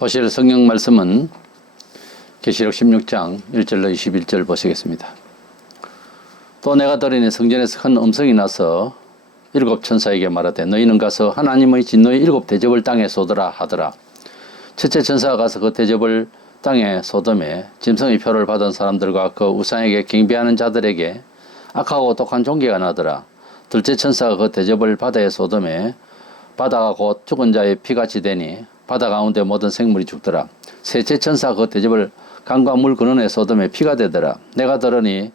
보실 성경 말씀은 계시록 16장 1절로 21절 보시겠습니다. 또 내가 들으니 성전에서 큰 음성이 나서 일곱 천사에게 말하되 너희는 가서 하나님의 진노의 일곱 대접을 땅에 쏟으라 하더라. 첫째 천사가 가서 그 대접을 땅에 쏟음에 짐승의 표를 받은 사람들과 그 우상에게 경배하는 자들에게 악하고 독한 종기가 나더라. 둘째 천사가 그 대접을 바다에 쏟음에 바다가 곧 죽은 자의 피같이 되니 바다 가운데 모든 생물이 죽더라. 셋째 천사가 그 대접을 강과 물 근원에 쏟음에 피가 되더라. 내가 들으니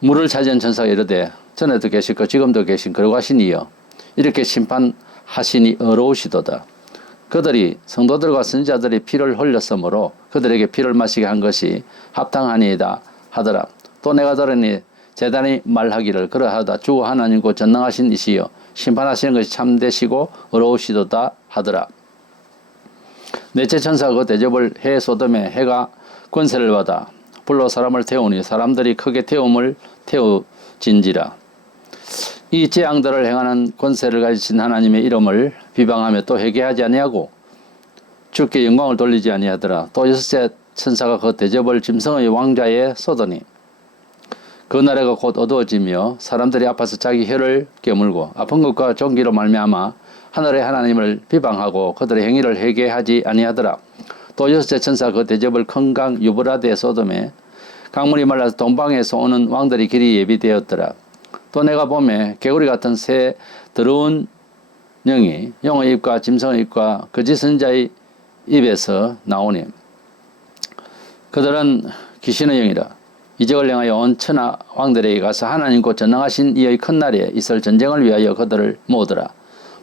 물을 차지한 천사가 이르되 전에도 계시고 지금도 계신 거룩하신 이여 이렇게 심판하시니 어려우시도다. 그들이 성도들과 선지자들이 피를 흘렸으므로 그들에게 피를 마시게 한 것이 합당하니이다 하더라. 또 내가 들으니 제단이 말하기를 그러하다 주 하나님고 전능하신 이시여 심판하시는 것이 참되시고 어려우시도다 하더라. 넷째 천사가 그 대접을 해 쏟음에 해가 권세를 받아 불로 사람을 태우니 사람들이 크게 태움을 태우진지라. 이 재앙들을 행하는 권세를 가지신 하나님의 이름을 비방하며 또 회개하지 아니하고 주께 영광을 돌리지 아니하더라. 또 여섯째 천사가 그 대접을 짐승의 왕좌에 쏟으니 그 나라가 곧 어두워지며 사람들이 아파서 자기 혀를 깨물고 아픈 것과 종기로 말미암아 하늘의 하나님을 비방하고 그들의 행위를 회개하지 아니하더라. 또 여섯째 천사 그 대접을 큰 강 유브라데에 쏟음에 강물이 말라서 동방에서 오는 왕들의 길이 예비되었더라. 또 내가 보매 개구리 같은 새 더러운 영이 용의 입과 짐승의 입과 거짓 선지자의 입에서 나오니 그들은 귀신의 영이라. 이적을 행하여 온 천하 왕들에게 가서 하나님 곧 전능하신 이의 큰 날에 있을 전쟁을 위하여 그들을 모으더라.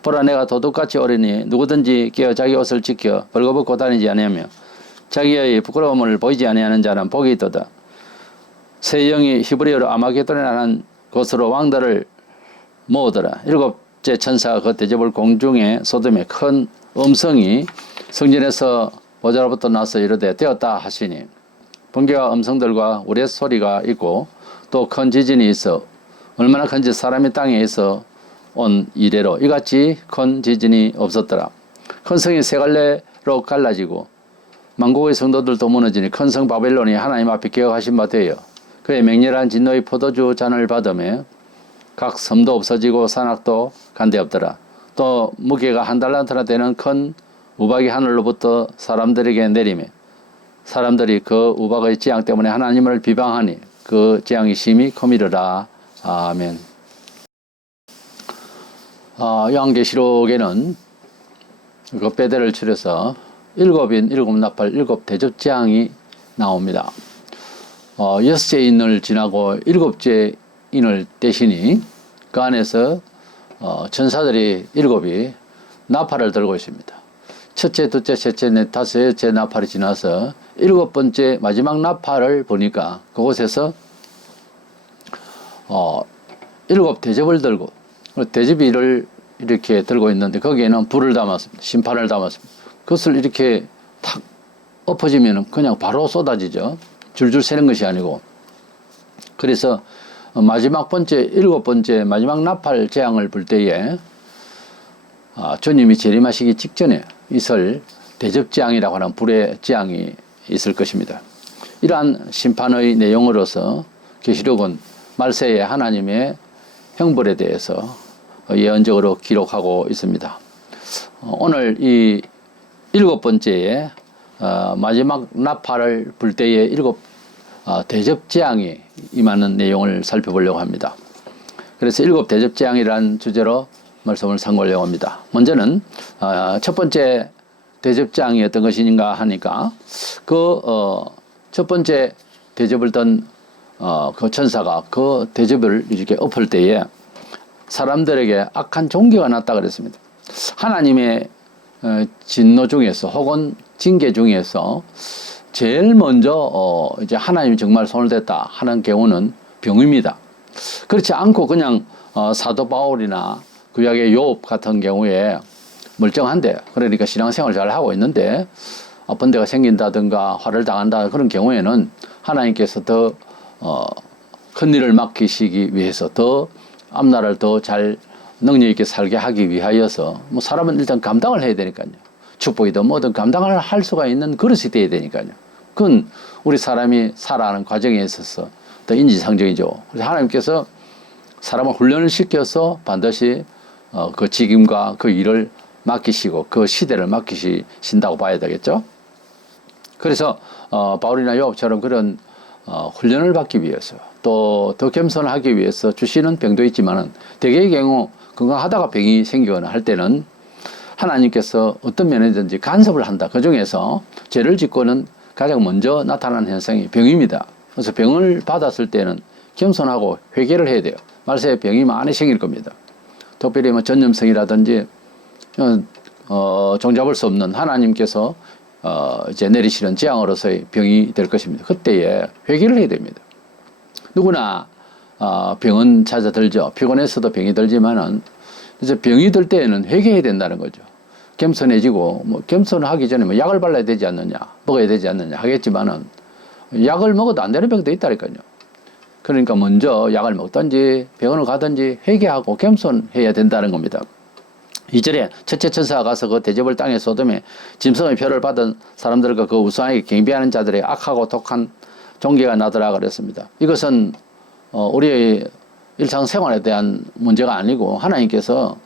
보라 내가 도둑같이 오리니 누구든지 깨어 자기 옷을 지켜 벌거벗고 다니지 아니하며 자기의 부끄러움을 보이지 아니하는 자는 복이 있도다. 새 영이 히브리어로 아마게도라는 곳으로 왕들을 모으더라. 일곱째 천사가 그 대접을 공중에 쏟음에 큰 음성이 성전에서 보좌로부터 나서 이르되 되었다 하시니 번개와 음성들과 우레 소리가 있고 또 큰 지진이 있어 얼마나 큰지 사람이 땅에 있어 온 이래로 이같이 큰 지진이 없었더라. 큰 성이 세 갈래로 갈라지고 만국의 성도들도 무너지니 큰 성 바벨론이 하나님 앞에 기억하신 바 되어 그의 맹렬한 진노의 포도주 잔을 받으며 각 섬도 없어지고 산악도 간데 없더라. 또 무게가 한 달란트나 되는 큰 우박이 하늘로부터 사람들에게 내리며 사람들이 그 우박의 재앙 때문에 하나님을 비방하니 그 재앙이 심히 커미르라. 아멘. 요한계시록에는 그 빼대를 추려서 일곱인, 일곱 나팔, 일곱 대접 재앙이 나옵니다. 여섯째 인을 지나고 일곱째 인을 떼시니 그 안에서 천사들이 일곱이 나팔을 들고 있습니다. 첫째, 둘째, 셋째, 넷, 다섯째 나팔이 지나서 일곱 번째 마지막 나팔을 보니까 그곳에서 일곱 대접을 들고 대접이를 이렇게 들고 있는데 거기에는 불을 담았습니다. 심판을 담았습니다. 그것을 이렇게 탁 엎어지면 그냥 바로 쏟아지죠. 줄줄 새는 것이 아니고. 그래서 마지막 번째, 일곱 번째 마지막 나팔 재앙을 불 때에 주님이 재림하시기 직전에 있을 대접재앙이라고 하는 불의 재앙이 있을 것입니다. 이러한 심판의 내용으로서 계시록은 말세에 하나님의 형벌에 대해서 예언적으로 기록하고 있습니다. 오늘 이 일곱 번째에 마지막 나팔을 불 때에 일곱 대접재앙이 임하는 내용을 살펴보려고 합니다. 그래서 일곱 대접재앙이라는 주제로 말씀을 상고하려고 합니다. 먼저는 첫 번째 대접재앙이 어떤 것인가 하니까 그 첫 번째 대접을 든 그 천사가 그 대접을 이렇게 엎을 때에 사람들에게 악한 종기가 났다 그랬습니다. 하나님의 진노 중에서 혹은 징계 중에서 제일 먼저 이제 하나님이 정말 손을 댔다 하는 경우는 병입니다. 그렇지 않고 그냥 사도 바울이나 구약의 욥 같은 경우에 멀쩡한데 그러니까 신앙생활을 잘 하고 있는데 아픈 데가 생긴다든가 화를 당한다 그런 경우에는 하나님께서 더 큰 일을 맡기시기 위해서 더 앞날을 더 잘 능력 있게 살게 하기 위하여서 뭐 사람은 일단 감당을 해야 되니까요. 축복이든 뭐든 감당을 할 수가 있는 그릇이 돼야 되니까요. 그건 우리 사람이 살아가는 과정에 있어서 더 인지상정이죠. 그래서 하나님께서 사람을 훈련을 시켜서 반드시 그 직임과 그 일을 맡기시고 그 시대를 맡기신다고 봐야 되겠죠. 그래서 바울이나 요압처럼 그런 훈련을 받기 위해서 또 더 겸손하기 위해서 주시는 병도 있지만은 대개의 경우 건강하다가 병이 생기거나 할 때는 하나님께서 어떤 면에든지 간섭을 한다. 그 중에서 죄를 짓고는 가장 먼저 나타나는 현상이 병입니다. 그래서 병을 받았을 때는 겸손하고 회개를 해야 돼요. 말세에 병이 많이 생길 겁니다. 특별히 뭐 전염성이라든지 종잡을 수 없는 하나님께서 이제 내리시는 재앙으로서의 병이 될 것입니다. 그때에 회개를 해야 됩니다. 누구나 병은 찾아들죠. 피곤해서도 병이 들지만은 이제 병이 들 때에는 회개해야 된다는 거죠. 겸손해지고 뭐 겸손하기 전에 뭐 약을 발라야 되지 않느냐, 먹어야 되지 않느냐 하겠지만은 약을 먹어도 안 되는 병도 있다니까요. 그러니까 먼저 약을 먹든지 병원을 가든지 회개하고 겸손해야 된다는 겁니다. 2절에 첫째 천사가 가서 그 대접을 땅에 쏟음에 짐승의 표를 받은 사람들과 그 우상에게 경배하는 자들의 악하고 독한 종기가 나더라 그랬습니다. 이것은 우리의 일상생활에 대한 문제가 아니고 하나님께서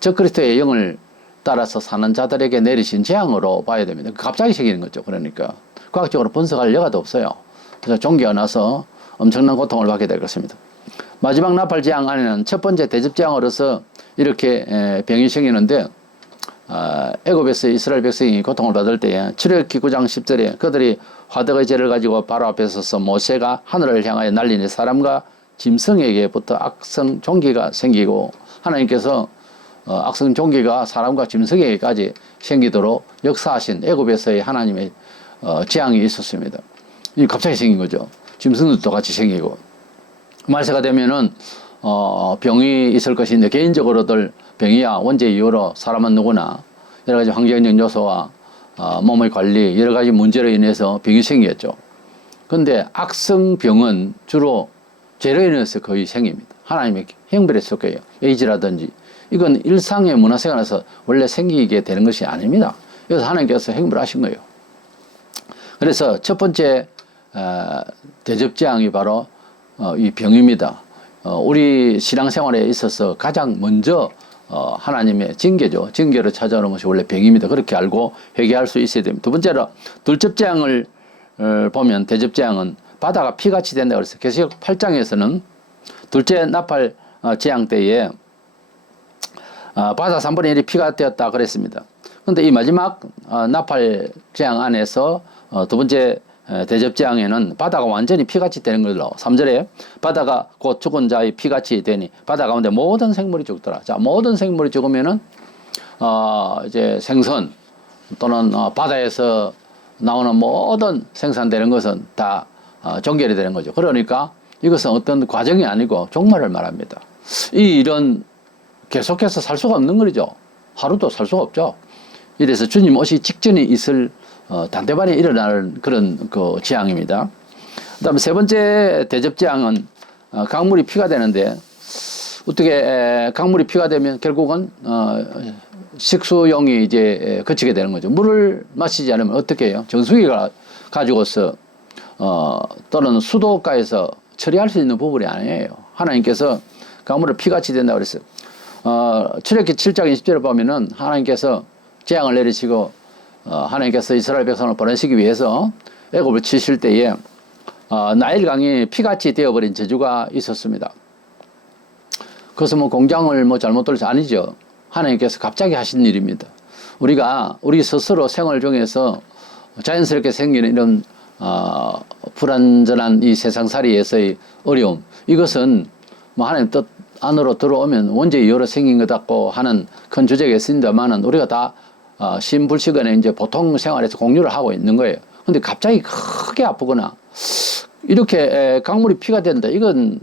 적그리스도의 영을 따라서 사는 자들에게 내리신 재앙으로 봐야 됩니다. 갑자기 생기는 거죠. 그러니까 과학적으로 분석할 여가도 없어요. 그래서 종기가 나서 엄청난 고통을 받게 될 것입니다. 마지막 나팔 재앙 안에는 첫 번째 대접 재앙으로서 이렇게 병이 생기는데 애굽에서 이스라엘 백성이 고통을 받을 때에 출애굽기 9장 10절에 그들이 화덕의 재를 가지고 바로 앞에 서서 모세가 하늘을 향하여 날리니 사람과 짐승에게부터 악성 종기가 생기고 하나님께서 악성 종기가 사람과 짐승에게까지 생기도록 역사하신 애굽에서의 하나님의 재앙이 있었습니다. 이 갑자기 생긴 거죠. 짐승들도 같이 생기고 말세가 되면은 병이 있을 것인데 개인적으로들 병이야 원죄 이후로 사람은 누구나 여러 가지 환경적 요소와 몸의 관리 여러 가지 문제로 인해서 병이 생겼죠. 그런데 악성병은 주로 죄로 인해서 거의 생깁니다. 하나님의 형벌에 속해요. 에이즈라든지 이건 일상의 문화생활에서 원래 생기게 되는 것이 아닙니다. 그래서 하나님께서 형벌하신 거예요. 그래서 첫 번째 대접재앙이 바로 이 병입니다. 우리 신앙생활에 있어서 가장 먼저 하나님의 징계죠. 징계로 찾아오는 것이 원래 병입니다. 그렇게 알고 회개할 수 있어야 됩니다. 두 번째로 둘째재앙을 보면 대접재앙은 바다가 피같이 된다고 그랬어요. 계시록 8장에서는 둘째 나팔 재앙 때에 바다 3분의 1이 피가 되었다 그랬습니다. 그런데 이 마지막 나팔 재앙 안에서 두 번째 대접재앙에는 바다가 완전히 피같이 되는 걸로 3절에 바다가 곧 죽은 자의 피같이 되니 바다 가운데 모든 생물이 죽더라. 자, 모든 생물이 죽으면은 이제 생선 또는 바다에서 나오는 모든 생산되는 것은 다 종결이 되는 거죠. 그러니까 이것은 어떤 과정이 아니고 종말을 말합니다. 이 일은 계속해서 살 수가 없는 거죠. 하루도 살 수가 없죠. 이래서 주님 오시기 직전에 있을 단대반에 일어날 그런 그 재앙입니다. 그 다음에 세 번째 대접재앙은 강물이 피가 되는데 어떻게 강물이 피가 되면 결국은 식수용이 이제 거치게 되는 거죠. 물을 마시지 않으면 어떻게 해요? 정수기가 가지고서 또는 수도가에서 처리할 수 있는 부분이 아니에요. 하나님께서 강물을 피같이 된다고 그랬어요. 출애굽기 7장 20절에 보면은 하나님께서 재앙을 내리시고 하나님께서 이스라엘 백성을 보내시기 위해서 애굽을 치실 때에 나일강이 피같이 되어버린 저주가 있었습니다. 그것은 뭐 공장을 뭐 잘못 돌려서 아니죠. 하나님께서 갑자기 하신 일입니다. 우리가 우리 스스로 생활 중에서 자연스럽게 생기는 이런 불완전한 이 세상살이에서의 어려움, 이것은 뭐 하나님 뜻 안으로 들어오면 원죄 이후로 생긴 것 같고 하는 큰 주제가 있습니다만은 우리가 다 신불시간에 이제 보통 생활에서 공유를 하고 있는 거예요. 근데 갑자기 크게 아프거나 이렇게 강물이 피가 된다. 이건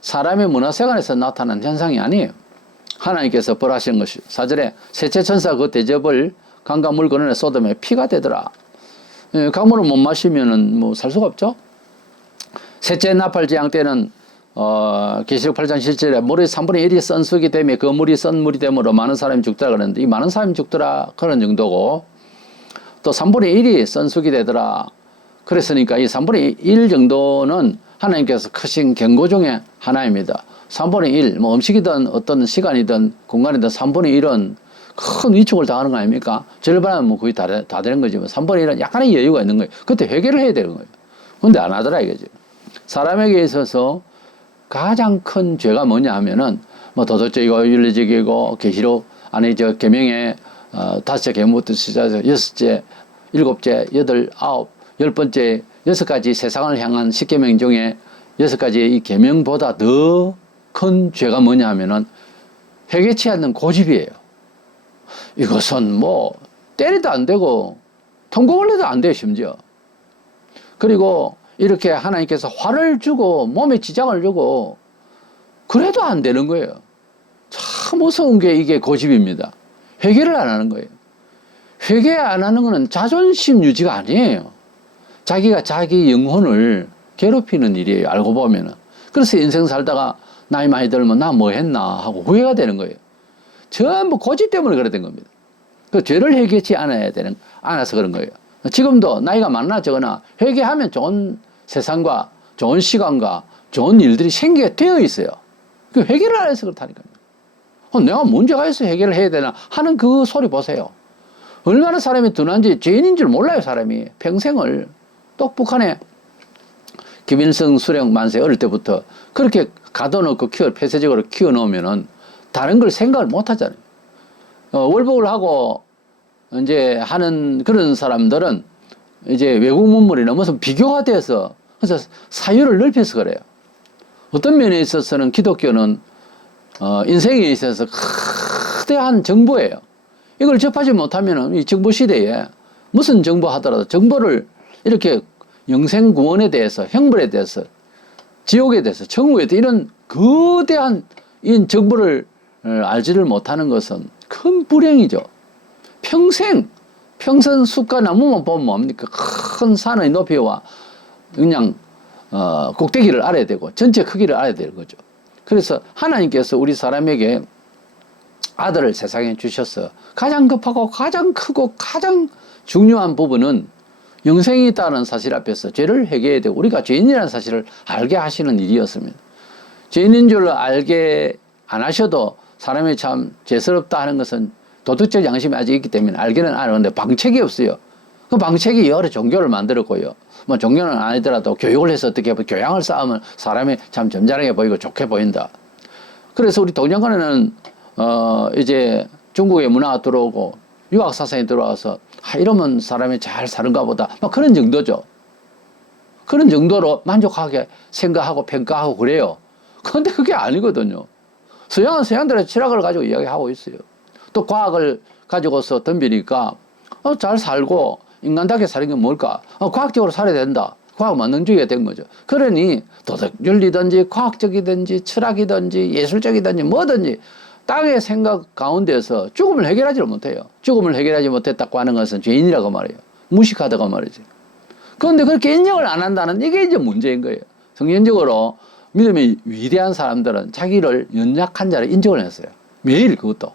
사람의 문화생활에서 나타난 현상이 아니에요. 하나님께서 벌하시는 것이 4절에 셋째 천사 그 대접을 강과 물 근원에 쏟으며 피가 되더라. 강물을 못 마시면은 뭐 살 수가 없죠. 셋째 나팔 재앙 때는 계시록 8장 7절에 물의 3분의 1이 썬 쑥이 되며 그 물이 썬 물이 되므로 많은 사람이 죽더라 그러는데 이 많은 사람이 죽더라 그런 정도고 또 3분의 1이 선숙이 되더라. 그랬으니까 이 3분의 1 정도는 하나님께서 크신 경고 중에 하나입니다. 3분의 1, 뭐 음식이든 어떤 시간이든 공간이든 3분의 1은 큰 위축을 당하는 거 아닙니까? 절반은 뭐 거의 다 되는 거지만 3분의 1은 약간의 여유가 있는 거예요. 그때 회개를 해야 되는 거예요. 근데 안 하더라 이거지. 사람에게 있어서 가장 큰 죄가 뭐냐 하면은 뭐 도덕적이고 윤리적이고 계시록 안에 저 계명에 5째 계명부터 시작해서 6째, 7째, 8, 9, 10번째 6가지 세상을 향한 10계명 중에 6가지의 이 계명보다 더 큰 죄가 뭐냐 하면은 회개치 않는 고집이에요. 이것은 뭐 때려도 안 되고 통곡을 해도 안 돼요 심지어. 그리고 이렇게 하나님께서 화를 주고 몸에 지장을 주고 그래도 안 되는 거예요. 참 무서운 게 이게 고집입니다. 회개를 안 하는 거예요. 회개 안 하는 거는 자존심 유지가 아니에요. 자기가 자기 영혼을 괴롭히는 일이에요. 알고 보면은. 그래서 인생 살다가 나이 많이 들면 나 뭐 했나 하고 후회가 되는 거예요. 전부 고집 때문에 그래 된 겁니다. 그 죄를 회개치 않아서 그런 거예요. 지금도 나이가 많나 적거나 회개하면 좋은 세상과 좋은 시간과 좋은 일들이 생기게 되어 있어요. 그 회개를 안 해서 그렇다니까요. 내가 문제가 있어 회개를 해야 되나 하는 그 소리 보세요. 얼마나 사람이 둔한지 죄인인 줄 몰라요 사람이. 평생을 똑똑하네. 김일성 수령 만세 어릴 때부터 그렇게 가둬놓고 폐쇄적으로 키워놓으면은 다른 걸 생각을 못 하잖아요. 월북을 하고 이제 하는 그런 사람들은 이제 외국 문물이 너무 비교가 돼서 그래서 사유를 넓혀서 그래요. 어떤 면에 있어서는 기독교는 인생에 있어서 거대한 정보예요. 이걸 접하지 못하면은 이 정보 시대에 무슨 정보 하더라도 정보를 이렇게 영생구원에 대해서 형벌에 대해서 지옥에 대해서 천국에 대해서 이런 거대한 이 정보를 알지를 못하는 것은 큰 불행이죠. 평생 숲과 나무만 보면 뭡니까? 큰 산의 높이와 그냥 꼭대기를 알아야 되고 전체 크기를 알아야 되는 거죠. 그래서 하나님께서 우리 사람에게 아들을 세상에 주셔서 가장 급하고 가장 크고 가장 중요한 부분은 영생이 있다는 사실 앞에서 죄를 회개해야 되고 우리가 죄인이라는 사실을 알게 하시는 일이었습니다. 죄인인 줄 알게 안 하셔도 사람이 참 죄스럽다 하는 것은 도덕적 양심이 아직 있기 때문에 알기는 아는데 방책이 없어요. 그 방책이 여러 종교를 만들었고요. 뭐 종교는 아니더라도 교육을 해서 어떻게 교양을 쌓으면 사람이 참 점잖게 보이고 좋게 보인다. 그래서 우리 동양권에는 이제 중국의 문화가 들어오고 유학 사상이 들어와서 이러면 사람이 잘 사는가 보다 막 그런 정도죠. 그런 정도로 만족하게 생각하고 평가하고 그래요. 그런데 그게 아니거든요. 서양은 서양들의 철학을 가지고 이야기하고 있어요. 또 과학을 가지고서 덤비니까 잘 살고 인간답게 사는 게 뭘까? 과학적으로 살아야 된다. 과학 만능주의가 된 거죠. 그러니 도덕 윤리든지 과학적이든지 철학이든지 예술적이든지 뭐든지 땅의 생각 가운데서 죽음을 해결하지를 못해요. 죽음을 해결하지 못했다고 하는 것은 죄인이라고 말해요. 무식하다고 말이죠. 그런데 그렇게 인정을 안 한다는 이게 이제 문제인 거예요. 성경적으로 믿음이 위대한 사람들은 자기를 연약한 자를 인정을 했어요. 매일 그것도.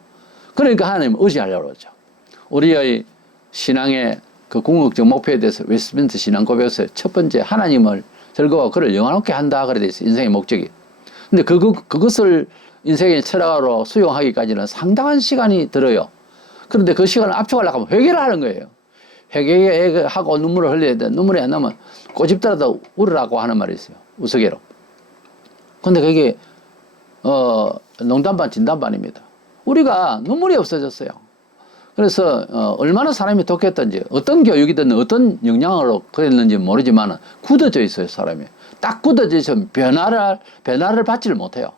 그러니까 하나님을 의지하려고 그러죠. 우리의 신앙의 그 궁극적 목표에 대해서 웨스트민스터 신앙 고백에서 첫 번째 하나님을 즐거워 그를 영화롭게 한다 그래 돼 있어요. 인생의 목적이. 근데 그것을 인생의 철학으로 수용하기까지는 상당한 시간이 들어요. 그런데 그 시간을 압축하려고 하면 회개를 하는 거예요. 회개하고 눈물을 흘려야 돼. 눈물이 안 나면 꼬집더라도 울으라고 하는 말이 있어요. 우스개로. 근데 그게 농담반 진담반입니다. 우리가 눈물이 없어졌어요. 그래서 얼마나 사람이 독했던지 어떤 교육이든 어떤 영향으로 그랬는지 모르지만 굳어져 있어요. 사람이. 딱 굳어져 있으면 변화를 받지를 못해요.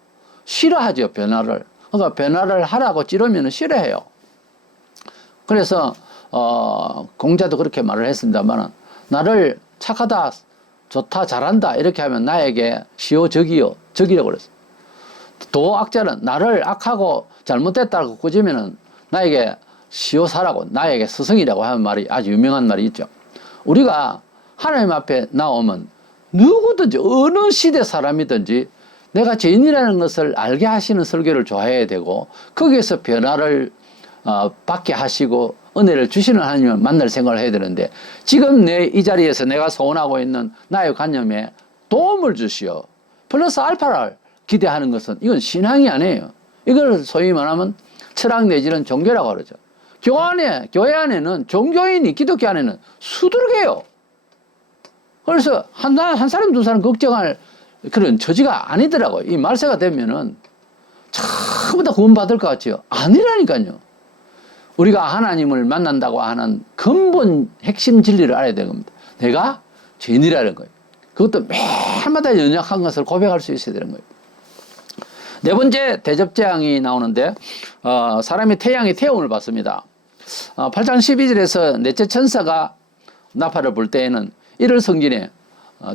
싫어하죠. 변화를. 그러니까 변화를 하라고 찌르면 싫어해요. 그래서 공자도 그렇게 말을 했습니다만 나를 착하다, 좋다, 잘한다 이렇게 하면 나에게 시오 적이요. 적이라고 그랬어요. 도악자는 나를 악하고 잘못됐다고 꾸짖으면 나에게 시오사라고 나에게 스승이라고 하는 말이 아주 유명한 말이 있죠. 우리가 하나님 앞에 나오면 누구든지 어느 시대 사람이든지 내가 죄인이라는 것을 알게 하시는 설교를 좋아해야 되고 거기에서 변화를 받게 하시고 은혜를 주시는 하나님을 만날 생각을 해야 되는데 지금 내 이 자리에서 내가 소원하고 있는 나의 관념에 도움을 주시오. 플러스 알파를 기대하는 것은 이건 신앙이 아니에요. 이걸 소위 말하면 철학 내지는 종교라고 그러죠. 교회 안에는 종교인이 기독교 안에는 수두룩해요. 그래서 한 사람 두 사람 걱정할 그런 처지가 아니더라고요. 이 말세가 되면은 전부 다 구원받을 것 같지요. 아니라니까요. 우리가 하나님을 만난다고 하는 근본 핵심 진리를 알아야 되는 겁니다. 내가 죄인이라는 거예요. 그것도 매일마다 연약한 것을 고백할 수 있어야 되는 거예요. 네 번째 대접재앙이 나오는데 사람이 태양의 태움을 받습니다. 8장 12절에서 넷째 천사가 나팔을 불 때에는 1월 성진에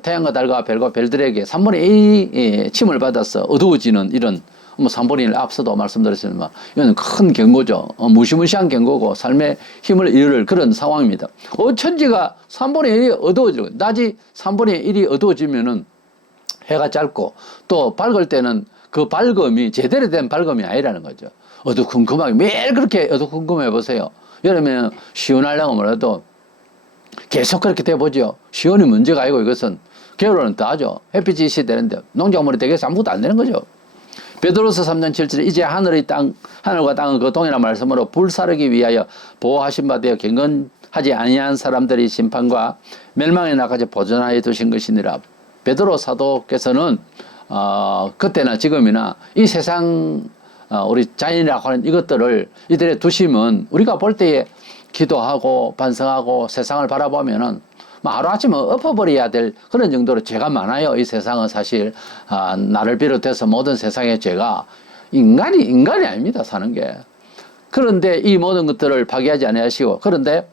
태양과 달과 별과 별들에게 3분의 1이 침을 받아서 어두워지는 이런 3분의 1 앞서도 말씀드렸지만 이건 큰 경고죠. 무시무시한 경고고 삶의 힘을 잃을 그런 상황입니다. 천지가 3분의 1이 어두워지고 낮이 3분의 1이 어두워지면은 해가 짧고 또 밝을 때는 그 밝음이 제대로 된 밝음이 아니라는 거죠. 어두컴컴하게 매일 그렇게 어두컴컴해 보세요. 여름에 시원하려면 뭐라도 계속 그렇게 돼보죠. 시원이 문제가 아니고 이것은 겨울에는 더 하죠. 햇빛이 있어야 되는데 농작물이 되겠어 아무것도 안 되는 거죠. 베드로서 3장 7절에 이제 하늘과 땅은 그 동일한 말씀으로 불사르기 위하여 보호하신 바 되어 경건하지 아니한 사람들이 심판과 멸망에 나까지 보존하여 두신 것이니라. 베드로 사도께서는 그때나 지금이나 이 세상 우리 자연이라고 하는 이것들을 이들의 두심은 우리가 볼 때에 기도하고 반성하고 세상을 바라보면은 하루아침에 엎어버려야 될 그런 정도로 죄가 많아요. 이 세상은 사실 나를 비롯해서 모든 세상의 죄가 인간이 아닙니다. 사는 게. 그런데 이 모든 것들을 파괴하지 아니하시고 그런데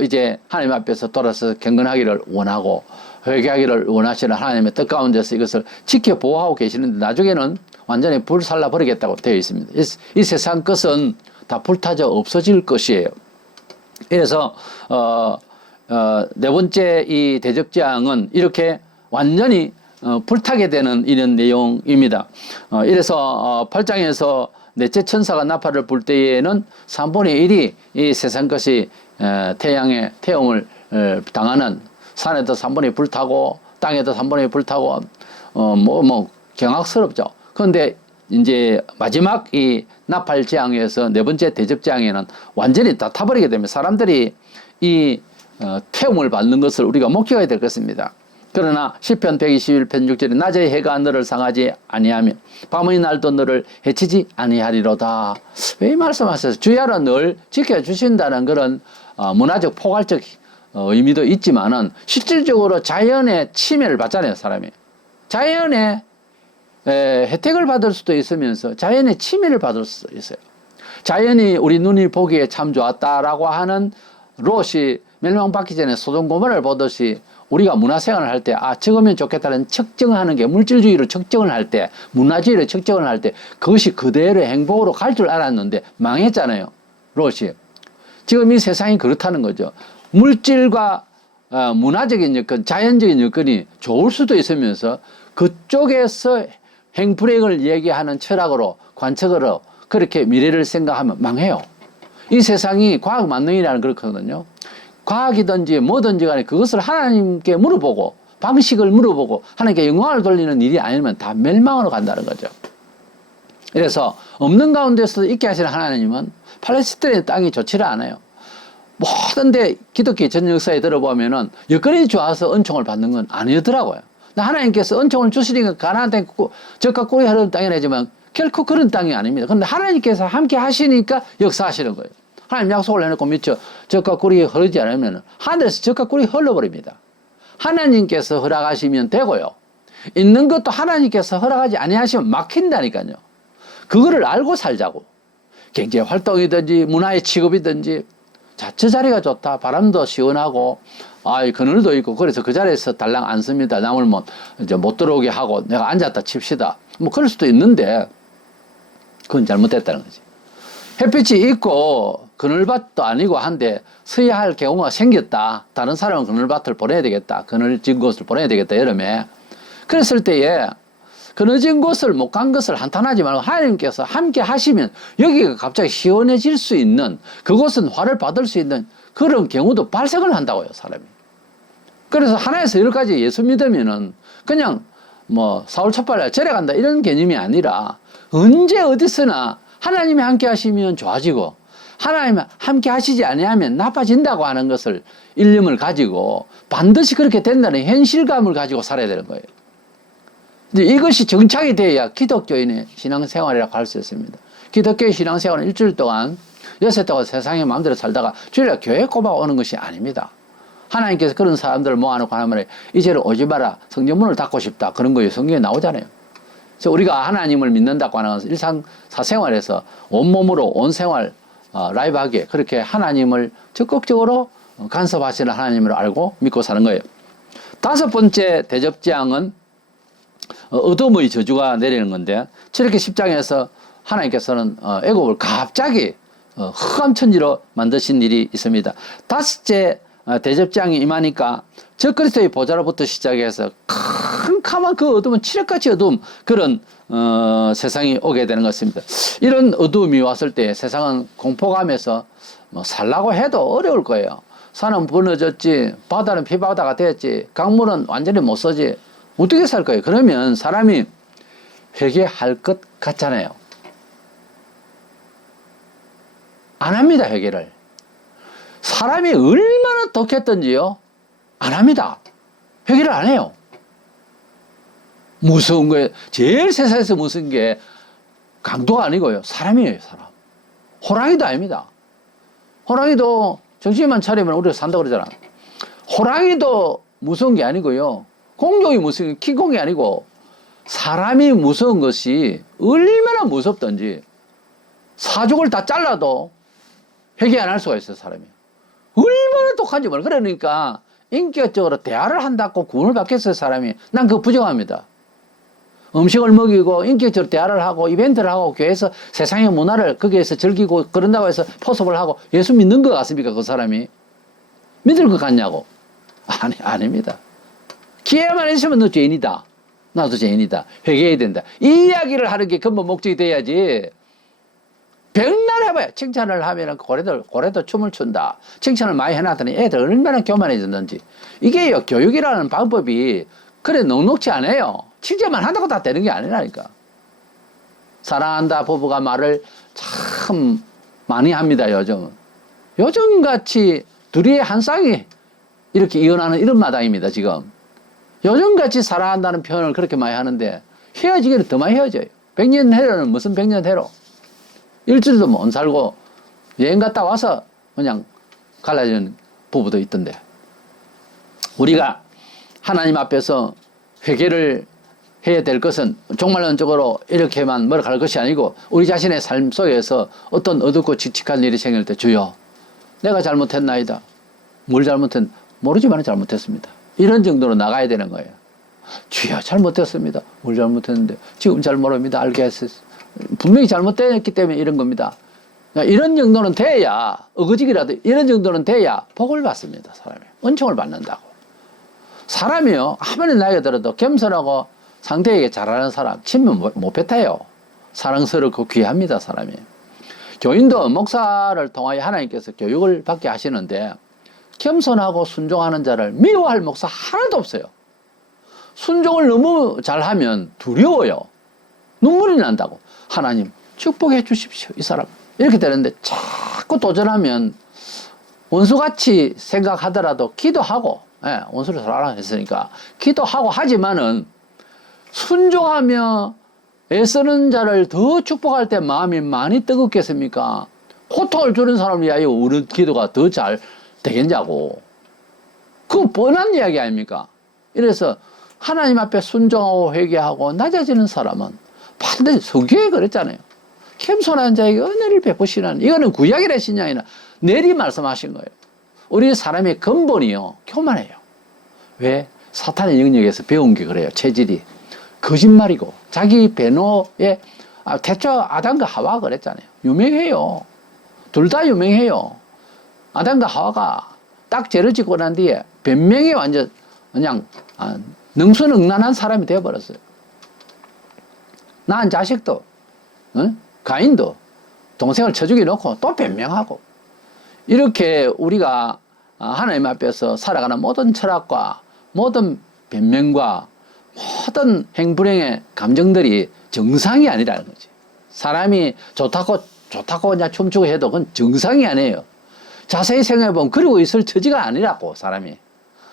이제 하나님 앞에서 돌아서 경건하기를 원하고 회개하기를 원하시는 하나님의 뜻 가운데서 이것을 지켜 보호하고 계시는데 나중에는 완전히 불살라 버리겠다고 되어 있습니다. 이 세상 것은 다 불타져 없어질 것이에요. 그래서 네 번째 이 대접재앙은 이렇게 완전히 불타게 되는 이런 내용입니다. 이래서 8장에서 넷째 천사가 나팔을 불 때에는 3분의 1이 이 세상 것이 태양의 태움을 당하는 산에도 3분의 1 불타고 땅에도 3분의 1 불타고 경악스럽죠. 그런데 이제 마지막 이 나팔 재앙에서 네 번째 대접 재앙에는 완전히 다 타버리게 되면 사람들이 이 태움을 받는 것을 우리가 목격해야 될 것입니다. 그러나 시편 121편 6절에 낮에 해가 너를 상하지 아니하며 밤의 날도 너를 해치지 아니하리로다. 왜 이 말씀하셨어요? 주야로 늘 지켜주신다는 그런 문화적 포괄적 의미도 있지만은 실질적으로 자연의 침해를 받잖아요. 사람이 자연의 혜택을 받을 수도 있으면서 자연의 침해를 받을 수도 있어요. 자연이 우리 눈이 보기에 참 좋았다라고 하는 롯이 멸망받기 전에 소돔 고모라를 보듯이 우리가 문화생활을 할 때 저거면 좋겠다는 측정하는 게 물질주의로 측정을 할 때 문화주의로 측정을 할 때 그것이 그대로 행복으로 갈 줄 알았는데 망했잖아요. 롯이. 지금 이 세상이 그렇다는 거죠. 물질과 문화적인 여건, 자연적인 여건이 좋을 수도 있으면서 그쪽에서 행불행을 얘기하는 철학으로 관측으로 그렇게 미래를 생각하면 망해요. 이 세상이 과학 만능이라는 그렇거든요. 과학이든지 뭐든지 간에 그것을 하나님께 물어보고 방식을 물어보고 하나님께 영광을 돌리는 일이 아니면 다 멸망으로 간다는 거죠. 그래서 없는 가운데서도 있게 하시는 하나님은 팔레스타인의 땅이 좋지를 않아요. 모든 데 기독교 전 역사에 들어보면은 여건이 좋아서 은총을 받는 건 아니더라고요. 하나님께서 은총을 주시니까 가나안 땅 젖과 꿀이 흐르는 땅이라지만 결코 그런 땅이 아닙니다. 그런데 하나님께서 함께 하시니까 역사하시는 거예요. 하나님 약속을 해놓고 미쳐 젖과 꿀이 흐르지 않으면 하늘에서 젖과 꿀이 흘러버립니다. 하나님께서 허락하시면 되고요. 있는 것도 하나님께서 허락하지 아니하시면 막힌다니까요. 그거를 알고 살자고. 경제 활동이든지 문화의 취급이든지 저 자리가 좋다. 바람도 시원하고 그늘도 있고 그래서 그 자리에서 달랑 앉습니다. 남을 이제 못 들어오게 하고 내가 앉았다 칩시다. 그럴 수도 있는데 그건 잘못됐다는 거지. 햇빛이 있고 그늘밭도 아니고 한데 서야 할 경우가 생겼다. 다른 사람은 그늘밭을 보내야 되겠다. 그늘진 곳을 보내야 되겠다. 여름에. 그랬을 때에 끊어진 곳을 못 간 것을 한탄하지 말고 하나님께서 함께 하시면 여기가 갑자기 시원해질 수 있는, 그곳은 화를 받을 수 있는 그런 경우도 발생을 한다고요, 사람이. 그래서 하나에서 열까지 예수 믿으면은 그냥 뭐 사울 첩발이라 절에 간다 이런 개념이 아니라 언제 어디서나 하나님이 함께 하시면 좋아지고 하나님이 함께 하시지 아니하면 나빠진다고 하는 것을 일념을 가지고 반드시 그렇게 된다는 현실감을 가지고 살아야 되는 거예요. 근데 이것이 정착이 돼야 기독교인의 신앙생활이라고 할 수 있습니다. 기독교의 신앙생활은 일주일 동안 여섯 동안 세상에 마음대로 살다가 주일날 교회 꼬박 오는 것이 아닙니다. 하나님께서 그런 사람들을 모아놓고 하나님을 이제는 오지 마라, 성전문을 닫고 싶다, 그런 거예요. 성경에 나오잖아요. 그래서 우리가 하나님을 믿는다고 하는 것은 일상 사생활에서 온몸으로 온 생활 라이브하게 그렇게 하나님을 적극적으로 간섭하시는 하나님을 알고 믿고 사는 거예요. 다섯 번째 대접장은 어둠의 저주가 내리는 건데, 출애굽기 10장에서 하나님께서는 애굽을 갑자기 흑암천지로 만드신 일이 있습니다. 다섯째 대접장이 임하니까 적그리스도의 보좌로부터 시작해서 캄캄한 그 어둠은 칠흑같이 어두움, 그런 세상이 오게 되는 것입니다. 이런 어두움이 왔을 때 세상은 공포감에서 뭐 살라고 해도 어려울 거예요. 산은 무너졌지, 바다는 피바다가 됐지, 강물은 완전히 못 서지, 어떻게 살 거예요? 그러면 사람이 회개할 것 같잖아요. 안 합니다, 회개를. 사람이 얼마나 독했던지요, 안 합니다. 회개를 안 해요. 무서운 거예요. 제일 세상에서 무서운 게 강도가 아니고요, 사람이에요, 사람. 호랑이도 아닙니다. 호랑이도 정신만 차리면 우리가 산다고 그러잖아. 호랑이도 무서운 게 아니고요, 공룡이 무서운 게 킹콩이 아니고 사람이 무서운 것이 얼마나 무섭던지 사족을 다 잘라도 회개 안 할 수가 있어요, 사람이. 얼마나 독한지 몰라. 그러니까 인격적으로 대화를 한다고 구원을 받겠어요, 사람이. 난 그거 부정합니다. 음식을 먹이고 인격적으로 대화를 하고 이벤트를 하고 교회에서 세상의 문화를 거기에서 즐기고 그런다고 해서 포섭을 하고 예수 믿는 것 같습니까, 그 사람이? 믿을 것 같냐고? 아닙니다. 기회만 있으면 너 죄인이다, 나도 죄인이다, 회개해야 된다, 이 이야기를 하는 게 근본 목적이 돼야지. 백날 해봐요. 칭찬을 하면 고래도 춤을 춘다. 칭찬을 많이 해놨더니 애들 얼마나 교만해졌는지. 이게요, 교육이라는 방법이 그래 넉넉지 않아요. 칭찬만 한다고 다 되는 게 아니라니까. 사랑한다 부부가 말을 참 많이 합니다, 요즘은. 요즘같이 둘이 한 쌍이 이렇게 이혼하는 이런 마당입니다, 지금. 요즘같이 사랑한다는 표현을 그렇게 많이 하는데 헤어지기는 더 많이 헤어져요. 100년 해로는 무슨 100년 해로. 일주일도 못 살고 여행 갔다 와서 그냥 갈라지는 부부도 있던데, 우리가 하나님 앞에서 회개를 해야 될 것은 종말론적으로 이렇게만 멀어갈 것이 아니고 우리 자신의 삶 속에서 어떤 어둡고 칙칙한 일이 생길 때, 주여 내가 잘못했나이다, 뭘 잘못했, 모르지만 잘못했습니다, 이런 정도로 나가야 되는 거예요. 주여 잘못했습니다, 뭘 잘못했는데 지금 잘 모릅니다, 알게 했었어요, 분명히 잘못됐기 때문에 이런 겁니다. 이런 정도는 돼야, 어거지기라도 이런 정도는 돼야 복을 받습니다. 사람이 은총을 받는다고. 사람이요, 아무리 나이가 들어도 겸손하고 상대에게 잘하는 사람 치면 못 뱉어요. 사랑스럽고 귀합니다, 사람이. 교인도 목사를 통하여 하나님께서 교육을 받게 하시는데 겸손하고 순종하는 자를 미워할 목사 하나도 없어요. 순종을 너무 잘하면 두려워요. 눈물이 난다고. 하나님 축복해 주십시오, 이 사람. 이렇게 되는데 자꾸 도전하면 원수같이 생각하더라도 기도하고, 원수를 사랑하라 했으니까 기도하고 하지만은 순종하며 애쓰는 자를 더 축복할 때 마음이 많이 뜨겁겠습니까? 고통을 주는 사람을 위하여 우리 기도가 더 잘 되겠냐고. 그거 뻔한 이야기 아닙니까? 이래서 하나님 앞에 순종하고 회개하고 낮아지는 사람은 반드시 성경에 그랬잖아요. 겸손한 자에게 은혜를 베푸시는, 이거는 구약이라 신약이나 내리 말씀하신 거예요. 우리 사람의 근본이요, 교만해요. 왜? 사탄의 영역에서 배운 게 그래요. 체질이 거짓말이고 자기 배노에 태초 아담과 하와가 그랬잖아요. 유명해요. 둘 다 유명해요. 아담과 하와가 딱 죄를 짓고 난 뒤에 변명이 완전 그냥 능수능란한 사람이 되어버렸어요. 낳은 자식도, 가인도 동생을 쳐 죽여놓고 또 변명하고, 이렇게 우리가 하나님 앞에서 살아가는 모든 철학과 모든 변명과 모든 행불행의 감정들이 정상이 아니라는 거지. 사람이 좋다고 그냥 춤추고 해도 그건 정상이 아니에요. 자세히 생각해보면 그러고 있을 처지가 아니라고. 사람이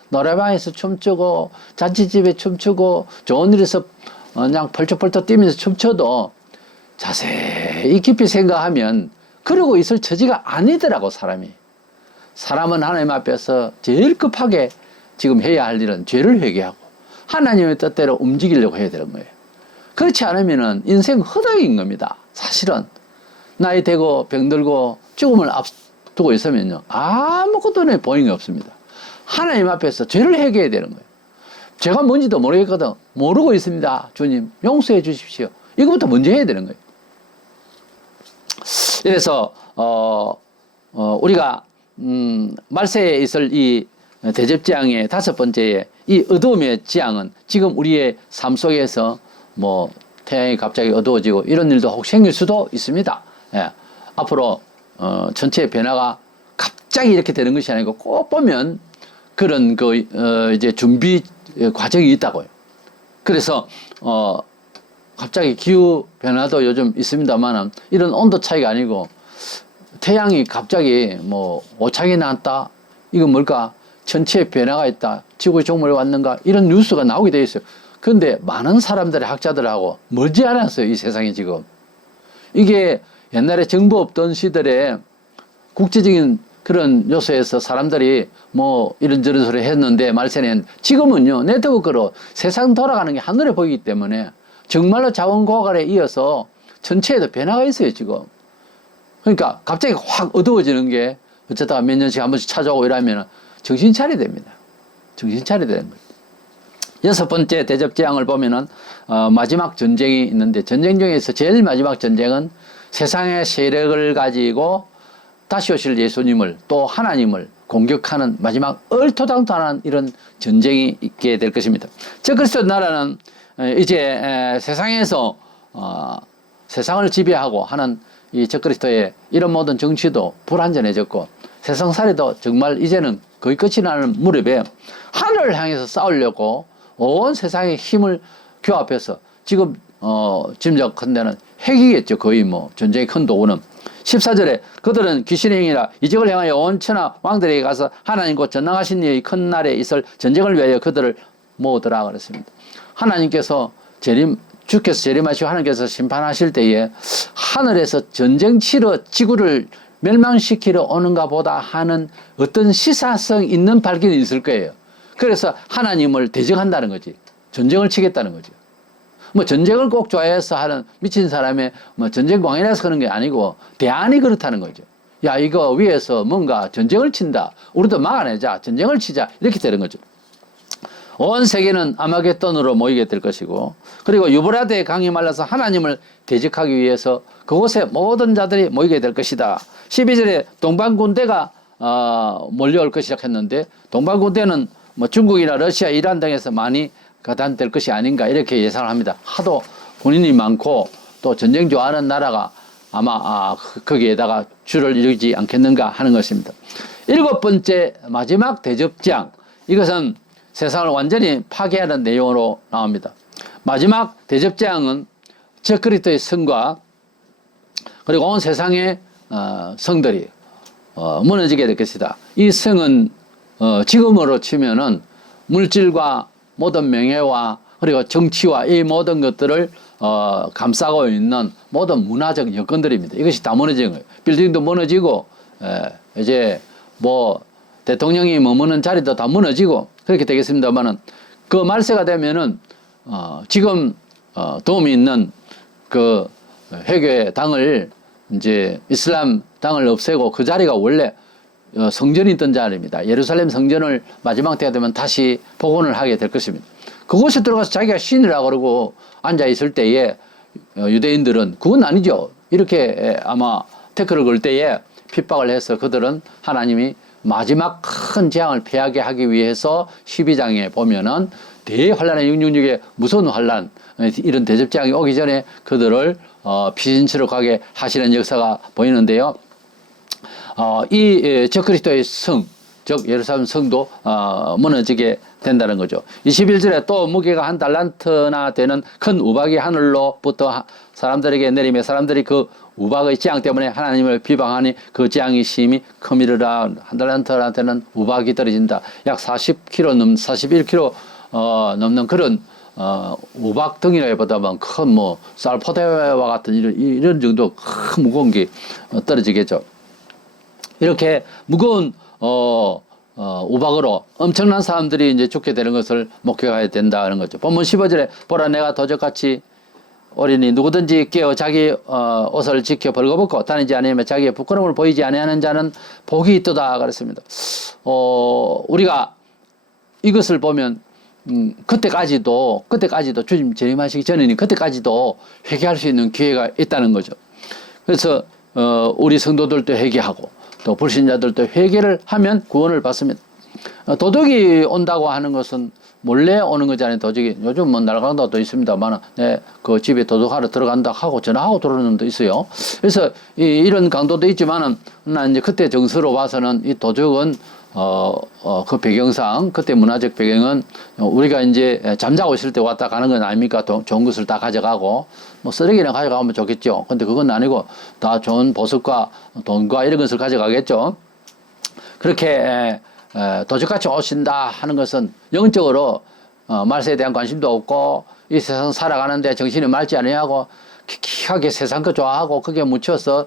노래방에서 춤추고 잔치집에 춤추고 좋은 일에서 그냥 펄쩍펄쩍 뛰면서 춤춰도 자세히 깊이 생각하면 그러고 있을 처지가 아니더라고. 사람은 하나님 앞에서 제일 급하게 지금 해야 할 일은 죄를 회개하고 하나님의 뜻대로 움직이려고 해야 되는 거예요. 그렇지 않으면 인생 허당인 겁니다. 사실은 나이 되고 병들고 죽음을 앞두고 있으면요, 아무것도 눈에 보이는 게 없습니다. 하나님 앞에서 죄를 회개해야 되는 거예요. 죄가 뭔지도 모르겠거든. 모르고 있습니다. 주님 용서해 주십시오. 이거부터 먼저 해야 되는 거예요. 그래서 우리가 말세에 있을 이 대접재앙의 다섯 번째의 이 어두움의 재앙은 지금 우리의 삶 속에서 뭐 태양이 갑자기 어두워지고 이런 일도 혹 생길 수도 있습니다. 예. 앞으로 전체의 변화가 갑자기 이렇게 되는 것이 아니고 꼭 보면 그런 이제 준비 과정이 있다고요. 그래서 갑자기 기후 변화도 요즘 있습니다만 이런 온도 차이가 아니고 태양이 갑자기 뭐 오차게 나왔다. 이건 뭘까? 전체에 변화가 있다. 지구의 종말이 왔는가? 이런 뉴스가 나오게 돼 있어요. 그런데 많은 사람들의 학자들하고 멀지 않았어요. 이 세상이 지금. 이게 옛날에 정부 없던 시절에 국제적인 그런 요소에서 사람들이 뭐 이런저런 소리 했는데 말세는 지금은요 네트워크로 세상 돌아가는 게 하늘에 보이기 때문에 정말로 자원고갈에 이어서 전체에도 변화가 있어요 지금. 그러니까 갑자기 확 어두워지는 게 어쩌다가 몇 년씩 한 번씩 찾아오고 이러면 정신 차려야 됩니다. 정신 차려야 되는 거예요. 여섯 번째 대접재앙을 보면은 마지막 전쟁이 있는데 전쟁 중에서 제일 마지막 전쟁은 세상의 세력을 가지고 다시 오실 예수님을 또 하나님을 공격하는 마지막 얼토당토하는 이런 전쟁이 있게 될 것입니다. 적그리스도 나라는 이제 세상에서 세상을 지배하고 하는 이 적그리스도의 이런 모든 정치도 불완전해졌고 세상살이도 정말 이제는 거의 끝이 나는 무렵에 하늘을 향해서 싸우려고 온 세상의 힘을 규합해서 지금 짐작한 핵이겠죠. 거의 뭐 전쟁의 큰 도구는 14절에 그들은 귀신의 영이라 이적을 행하여 온 천하 왕들에게 가서 하나님 곧 전능하신 이의 큰 날에 있을 전쟁을 위하여 그들을 모으더라 그랬습니다. 하나님께서 주께서 재림하시고 하나님께서 심판하실 때에 하늘에서 전쟁 치러 지구를 멸망시키러 오는가 보다 하는 어떤 시사성 있는 발견이 있을 거예요. 그래서 하나님을 대적한다는 거지. 전쟁을 치겠다는 거죠. 뭐 전쟁을 꼭 좋아해서 하는 미친 사람의 뭐 전쟁광이라서 그런 게 아니고 대안이 그렇다는 거죠. 야, 이거 위에서 뭔가 전쟁을 친다. 우리도 막아내자. 전쟁을 치자. 이렇게 되는 거죠. 온 세계는 아마겟돈으로 모이게 될 것이고 그리고 유브라데 강이 말라서 하나님을 대적하기 위해서 그곳에 모든 자들이 모이게 될 것이다. 12절에 동방군대가 몰려올 것이라 했는데 동방군대는 뭐 중국이나 러시아, 이란 등에서 많이 가담될 것이 아닌가 이렇게 예상을 합니다. 하도 군인이 많고 또 전쟁 좋아하는 나라가 아마 거기에다가 줄을 이루지 않겠는가 하는 것입니다. 일곱 번째 마지막 대접장, 이것은 세상을 완전히 파괴하는 내용으로 나옵니다. 마지막 대접장은 적그리스도의 성과 그리고 온 세상의 성들이 무너지게 될 것이다. 이 성은 지금으로 치면은 물질과 모든 명예와 그리고 정치와 이 모든 것들을 감싸고 있는 모든 문화적 여건들입니다. 이것이 다 무너지는 거예요. 빌딩도 무너지고 이제 뭐 대통령이 머무는 자리도 다 무너지고 그렇게 되겠습니다만은 그 말세가 되면은 지금 도움이 있는 그 회교의 당을 이제 이슬람 당을 없애고 그 자리가 원래 성전이 있던 자리입니다. 예루살렘 성전을 마지막 때가 되면 다시 복원을 하게 될 것입니다. 그곳에 들어가서 자기가 신이라고 그러고 앉아 있을 때에 유대인들은 그건 아니죠. 이렇게 아마 태클을 걸 때에 핍박을 해서 그들은 하나님이 마지막 큰 재앙을 피하게 하기 위해서 12장에 보면은 대환란의 666의 무서운 환란, 이런 대접재앙이 오기 전에 그들을 피신처로 가게 하시는 역사가 보이는데요. 이 적그리스도의 성, 즉 예루살렘 성도 무너지게 된다는 거죠. 21절에 또 무게가 한 달란트나 되는 큰 우박이 하늘로부터 사람들에게 내리며 사람들이 그 우박의 재앙 때문에 하나님을 비방하니 그 재앙이 심히 크미르라. 한 달란트나 되는 우박이 떨어진다. 약 40kg 41kg 넘는 그런 우박 덩이라기보다는 큰 뭐 쌀포대와 같은 이런 정도 큰 무거운 게 떨어지겠죠. 이렇게 무거운 우박으로 엄청난 사람들이 이제 죽게 되는 것을 목격해야 된다는 거죠. 본문 15절에 보라 내가 도적같이 오리니 누구든지 깨어 자기 옷을 지켜 벌거벗고 다니지 않으면 자기의 부끄러움을 보이지 아니하는 자는 복이 있도다 그랬습니다. 우리가 이것을 보면 그때까지도 주님 재림하시기 전에는 그때까지도 회개할 수 있는 기회가 있다는 거죠. 그래서 우리 성도들도 회개하고 또 불신자들도 회개를 하면 구원을 받습니다. 도둑이 온다고 하는 것은 몰래 오는 거잖아요. 도둑이 요즘 뭐 날강도도 있습니다만 그 집에 도둑하러 들어간다 하고 전화하고 들어오는 놈도 있어요. 그래서 이런 강도도 있지만은 난 이제 그때 정서로 봐서는 이 도둑은 그 배경상 그때 문화적 배경은 우리가 이제 잠자고 있을 때 왔다 가는 건 아닙니까? 좋은 것을 다 가져가고 뭐 쓰레기나 가져가면 좋겠죠. 근데 그건 아니고 다 좋은 보석과 돈과 이런 것을 가져가겠죠. 그렇게 도적같이 오신다 하는 것은 영적으로 말세에 대한 관심도 없고 이 세상 살아가는데 정신이 맑지 아니하고 기하게 세상 거 좋아하고 그게 묻혀서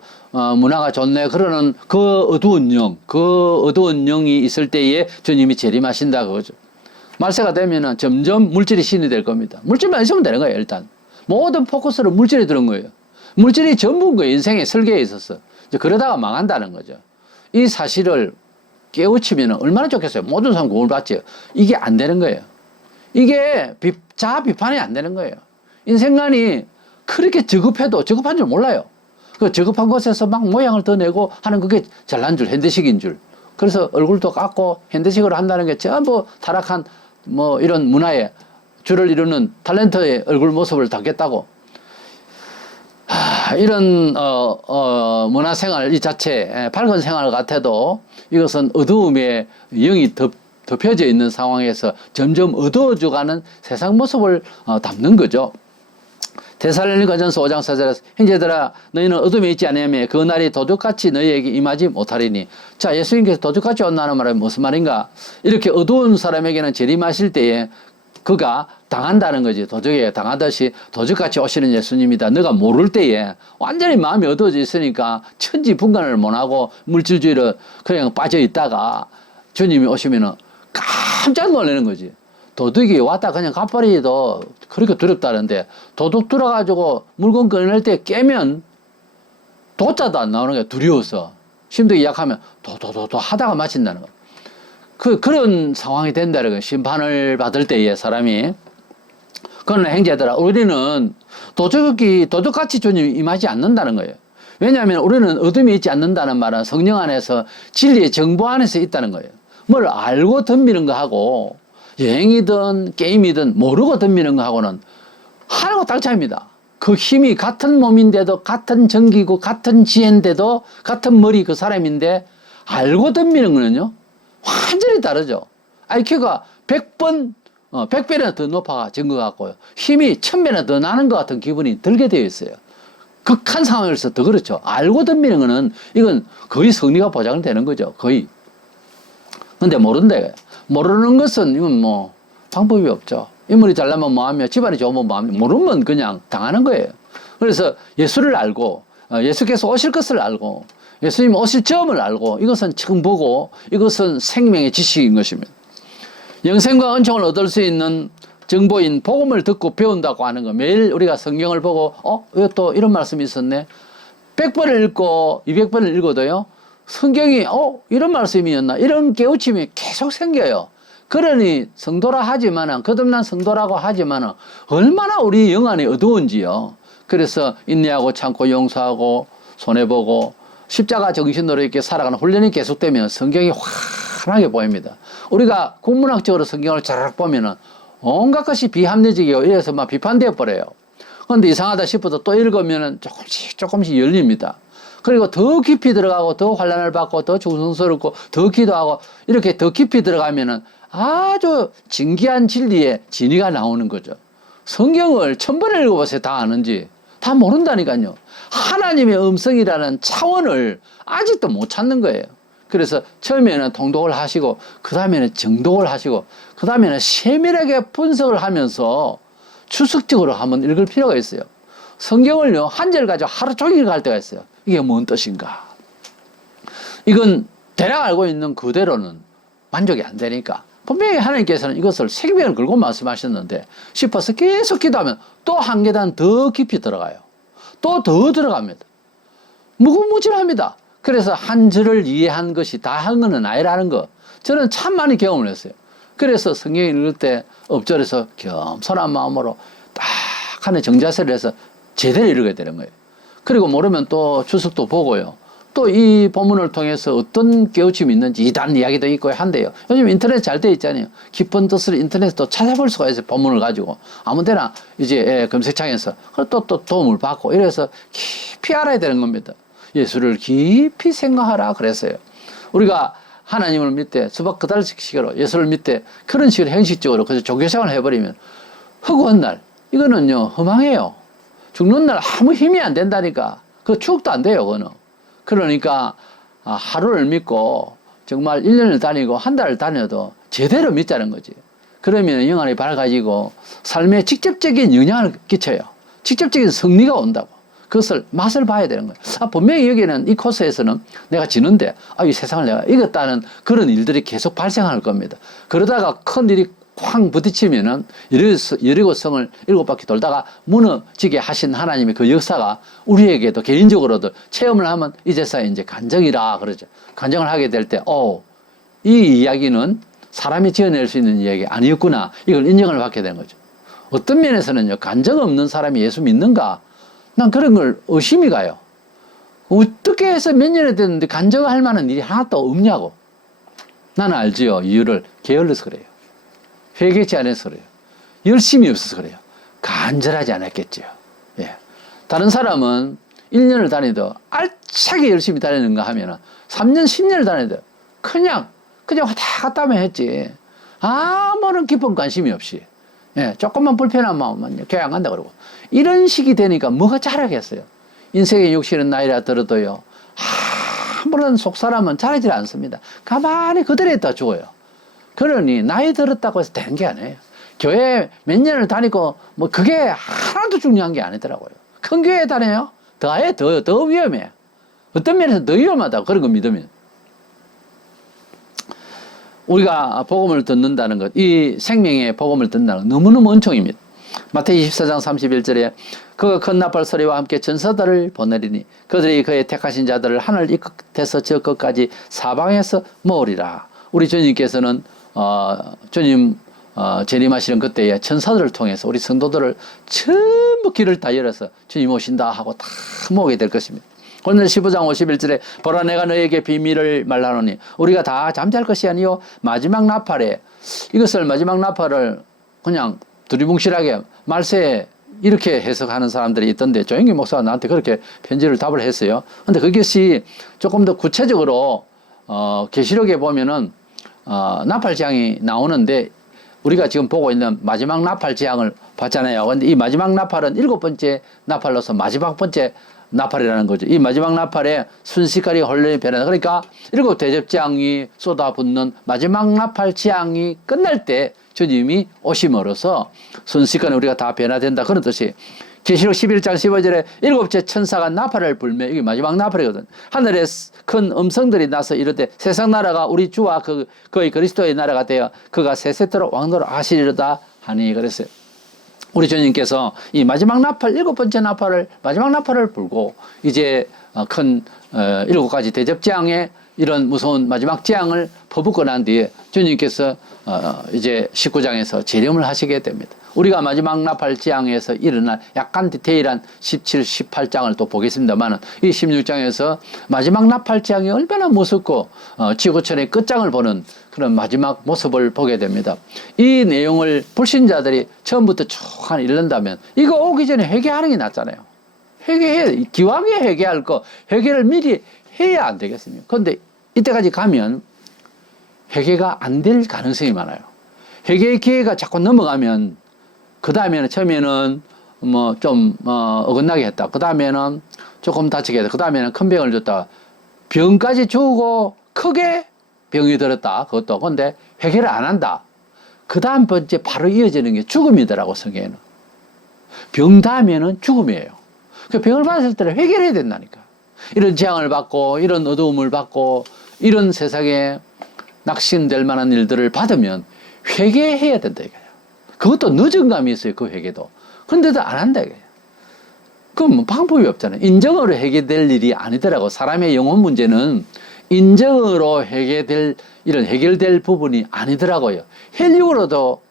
문화가 좋네 그러는 그 어두운 영이 있을 때에 주님이 재림하신다 그거죠. 말세가 되면은 점점 물질이 신이 될 겁니다. 물질만 있으면 되는 거예요. 일단 모든 포커스를 물질에 두는 거예요. 물질이 전부인 거예요. 인생의 설계에 있어서. 이제 그러다가 망한다는 거죠. 이 사실을 깨우치면 얼마나 좋겠어요. 모든 사람 구원을 받죠. 이게 안 되는 거예요. 이게 자아 비판이 안 되는 거예요. 인생관이 그렇게 저급한 줄 몰라요. 그 저급한 곳에서 막 모양을 더 내고 하는 그게 잘난 줄, 현대식인 줄. 그래서 얼굴도 깎고 현대식으로 한다는 게 전부 타락한 뭐 이런 문화의 줄을 이루는 탤런트의 얼굴 모습을 담겠다고. 이런 문화생활 이 자체 밝은 생활 같아도 이것은 어두움에 영이 덮여져 있는 상황에서 점점 어두워져가는 세상 모습을 담는 거죠. 데살로니가전서 5장 4절에서 형제들아 너희는 어둠에 있지 아니하며 그 날이 도둑같이 너희에게 임하지 못하리니. 자, 예수님께서 도둑같이 온다는 말은 무슨 말인가? 이렇게 어두운 사람에게는 재림하실 때에 그가 당한다는 거지. 도적에 당하듯이 도적같이 오시는 예수님이다. 너가 모를 때에 완전히 마음이 어두워져 있으니까 천지분간을 못하고 물질주의로 그냥 빠져 있다가 주님이 오시면은 깜짝 놀라는 거지. 도둑이 왔다 그냥 가버리도 그렇게 두렵다는데 도둑 들어가지고 물건 꺼낼 때 깨면 도자도 안 나오는 거야. 두려워서. 심적이 약하면 도도도도 하다가 마친다는 거야. 그런 상황이 된다는 거예요. 심판을 받을 때에 사람이. 그러나 형제들아 우리는 도둑같이 주님이 임하지 않는다는 거예요. 왜냐하면 우리는 어둠이 있지 않는다는 말은 성령 안에서 진리의 정보 안에서 있다는 거예요. 뭘 알고 덤비는 거하고 여행이든 게임이든 모르고 덤비는 거하고는 하나가 딱 차이입니다. 그 힘이 같은 몸인데도 같은 전기고 같은 지혜인데도 같은 머리 그 사람인데 알고 덤비는 거는요 완전히 다르죠. IQ가 100배나 더 높아진 것 같고요. 힘이 1000배나 더 나는 것 같은 기분이 들게 되어 있어요. 극한 상황에서 더 그렇죠. 알고 덤비는 거는 이건 거의 승리가 보장되는 거죠. 거의. 근데 모른대. 모르는 것은 이건 뭐 방법이 없죠. 인물이 잘나면 뭐하며 집안이 좋으면 뭐하며 모르면 그냥 당하는 거예요. 그래서 예수를 알고 예수께서 오실 것을 알고 예수님 오실 점을 알고 이것은 지금 보고 이것은 생명의 지식인 것입니다. 영생과 은총을 얻을 수 있는 정보인 복음을 듣고 배운다고 하는 거. 매일 우리가 성경을 보고 이것도 이런 말씀이 있었네. 100번을 읽고 200번을 읽어도요. 성경이 이런 말씀이었나 이런 깨우침이 계속 생겨요. 그러니 성도라 하지만은 거듭난 성도라고 하지만은 얼마나 우리 영 안이 어두운지요. 그래서 인내하고 참고 용서하고 손해보고 십자가 정신으로 이렇게 살아가는 훈련이 계속되면 성경이 환하게 보입니다. 우리가 국문학적으로 성경을 잘 보면은 온갖 것이 비합리적이고 이래서 막 비판되어 버려요. 그런데 이상하다 싶어도 또 읽으면은 조금씩 열립니다. 그리고 더 깊이 들어가고 더 환난을 받고 더 중성스럽고 더 기도하고 이렇게 더 깊이 들어가면은 아주 진귀한 진리의 진리가 나오는 거죠. 성경을 1000번을 읽어보세요. 다 아는지. 다 모른다니까요. 하나님의 음성이라는 차원을 아직도 못 찾는 거예요. 그래서 처음에는 통독을 하시고 그 다음에는 정독을 하시고 그 다음에는 세밀하게 분석을 하면서 추석적으로 한번 읽을 필요가 있어요. 성경을요 한 절 가지고 하루 종일 갈 때가 있어요. 이게 뭔 뜻인가. 이건 대략 알고 있는 그대로는 만족이 안 되니까 분명히 하나님께서는 이것을 생명을 걸고 말씀하셨는데 싶어서 계속 기도하면 또 한 계단 더 깊이 들어가요. 또 더 들어갑니다. 무궁무진합니다. 그래서 한 절을 이해한 것이 다 한 것은 아니라는 거 저는 참 많이 경험을 했어요. 그래서 성경 읽을 때 엎절에서 겸손한 마음으로 딱 하는 정자세를 해서 제대로 읽어야 되는 거예요. 그리고 모르면 또 주석도 보고요. 또 이 본문을 통해서 어떤 깨우침이 있는지 이단 이야기도 있고 한데요. 요즘 인터넷 잘 돼 있잖아요. 깊은 뜻을 인터넷도 찾아볼 수가 있어요. 본문을 가지고. 아무데나 이제 검색창에서 또 도움을 받고 이래서 깊이 알아야 되는 겁니다. 예수를 깊이 생각하라 그랬어요. 우리가 하나님을 믿되 수박 그달식으로 예수를 믿되 그런 식으로 형식적으로 그래서 종교생활을 해버리면 허구한 날 이거는요 허망해요. 죽는 날 아무 힘이 안 된다니까. 그 추억도 안 돼요. 그거는. 그러니까 하루를 믿고 정말 1년을 다니고 한 달을 다녀도 제대로 믿자는 거지. 그러면 영안이 밝아지고 삶에 직접적인 영향을 끼쳐요. 직접적인 승리가 온다고. 그것을 맛을 봐야 되는 거예요. 분명히 여기는 이 코스에서는 내가 지는데 이 세상을 내가 이겼다는 그런 일들이 계속 발생할 겁니다. 그러다가 큰 일이 쾅 부딪히면은 여리고성을 7바퀴 돌다가 무너지게 하신 하나님의 그 역사가 우리에게도 개인적으로도 체험을 하면 이제서야 이제 간증이라 그러죠. 간증을 하게 될 때, 이 이야기는 사람이 지어낼 수 있는 이야기 아니었구나. 이걸 인정을 받게 되는 거죠. 어떤 면에서는요, 간증 없는 사람이 예수 믿는가? 난 그런 걸 의심이 가요. 어떻게 해서 몇 년이 됐는데 간증할 만한 일이 하나도 없냐고. 나는 알지요. 이유를 게을러서 그래요. 회개치 않아서 그래요. 열심히 없어서 그래요. 간절하지 않았겠죠. 예. 다른 사람은 1년을 다니도 알차게 열심히 다니는가 하면은 3년, 10년을 다니도 그냥 왔다 갔다 하면 했지. 아무런 깊은 관심이 없이. 예. 조금만 불편한 마음만 교회 안 간다 그러고. 이런 식이 되니까 뭐가 자라겠어요. 인생의 육신은 나이라 들어도요. 아무런 속사람은 자라질 않습니다. 가만히 그대로 있다 죽어요. 그러니 나이 들었다고 해서 되는 게 아니에요. 교회 몇 년을 다니고 뭐 그게 하나도 중요한 게 아니더라고요. 큰 교회 다녀요? 더 위험해. 어떤 면에서 더 위험하다고 그런 거 믿으면. 우리가 복음을 듣는다는 것, 이 생명의 복음을 듣는다는 것 너무너무 은총입니다. 마태복음 24장 31절에 그가 큰 나팔 소리와 함께 전사들을 보내리니 그들이 그의 택하신 자들을 하늘 이 끝에서 저 끝까지 사방에서 모으리라. 우리 주님께서는 주님 재림하시는 그때에 천사들을 통해서 우리 성도들을 전부 길을 다 열어서 주님 오신다 하고 다 모으게 될 것입니다. 오늘 15장 51절에 보라 내가 너에게 비밀을 말하노니 우리가 다 잠잘 것이 아니요 마지막 나팔에 이것을 마지막 나팔을 그냥 두리뭉실하게 말세에 이렇게 해석하는 사람들이 있던데 조영기 목사가 나한테 그렇게 편지를 답을 했어요. 근데 그것이 조금 더 구체적으로 계시록에 보면은 나팔 재앙이 나오는데 우리가 지금 보고 있는 마지막 나팔 재앙을 봤잖아요. 근데 이 마지막 나팔은 7번째 나팔로서 마지막 번째 나팔이라는 거죠. 이 마지막 나팔에 순식간에 혼란이 변한다. 그러니까 7 대접 재앙이 쏟아붓는 마지막 나팔 재앙이 끝날 때 주님이 오심으로써 순식간에 우리가 다 변화된다. 그런 뜻이 계시록 11장 15절에 7째 천사가 나팔을 불며 이게 마지막 나팔이거든. 하늘에 큰 음성들이 나서 이르되 세상 나라가 우리 주와 그의 그리스도의 나라가 되어 그가 세세토록 왕노로 하시리로다 하니 그랬어요. 우리 주님께서 이 마지막 나팔 7번째 마지막 나팔을 불고 이제 큰 7가지 대접재앙의 이런 무서운 마지막 재앙을 퍼붓고 난 뒤에 주님께서 이제 19장에서 재림을 하시게 됩니다. 우리가 마지막 나팔 재앙에서 일어날 약간 디테일한 17, 18장을 또 보겠습니다만 이 16장에서 마지막 나팔 재앙이 얼마나 무섭고 지구촌의 끝장을 보는 그런 마지막 모습을 보게 됩니다. 이 내용을 불신자들이 처음부터 쭉 읽는다면 이거 오기 전에 회개하는 게 낫잖아요. 회개해, 기왕에 회개할 거 회개를 미리 해야 안 되겠습니까? 그런데 이때까지 가면 회개가 안 될 가능성이 많아요. 회개의 기회가 자꾸 넘어가면 그 다음에는 처음에는 뭐 좀 어긋나게 했다. 그 다음에는 조금 다치게 했다. 그 다음에는 큰 병을 줬다. 병까지 주고 크게 병이 들었다. 그것도. 근데 회개를 안 한다. 그 다음 번째 바로 이어지는 게 죽음이더라고, 성경에는. 병 다음에는 죽음이에요. 그 병을 받았을 때는 회개를 해야 된다니까. 이런 재앙을 받고 이런 어두움을 받고 이런 세상에 낙심될 만한 일들을 받으면 회개해야 된다 이거예요. 그것도 늦은 감이 있어요. 그 회개도. 근데도 안 한다 이거예요. 그럼 뭐 방법이 없잖아요. 인정으로 해결될 일이 아니더라고. 사람의 영혼 문제는 인정으로 이런 해결될 부분이 아니더라고요. 혈육으로도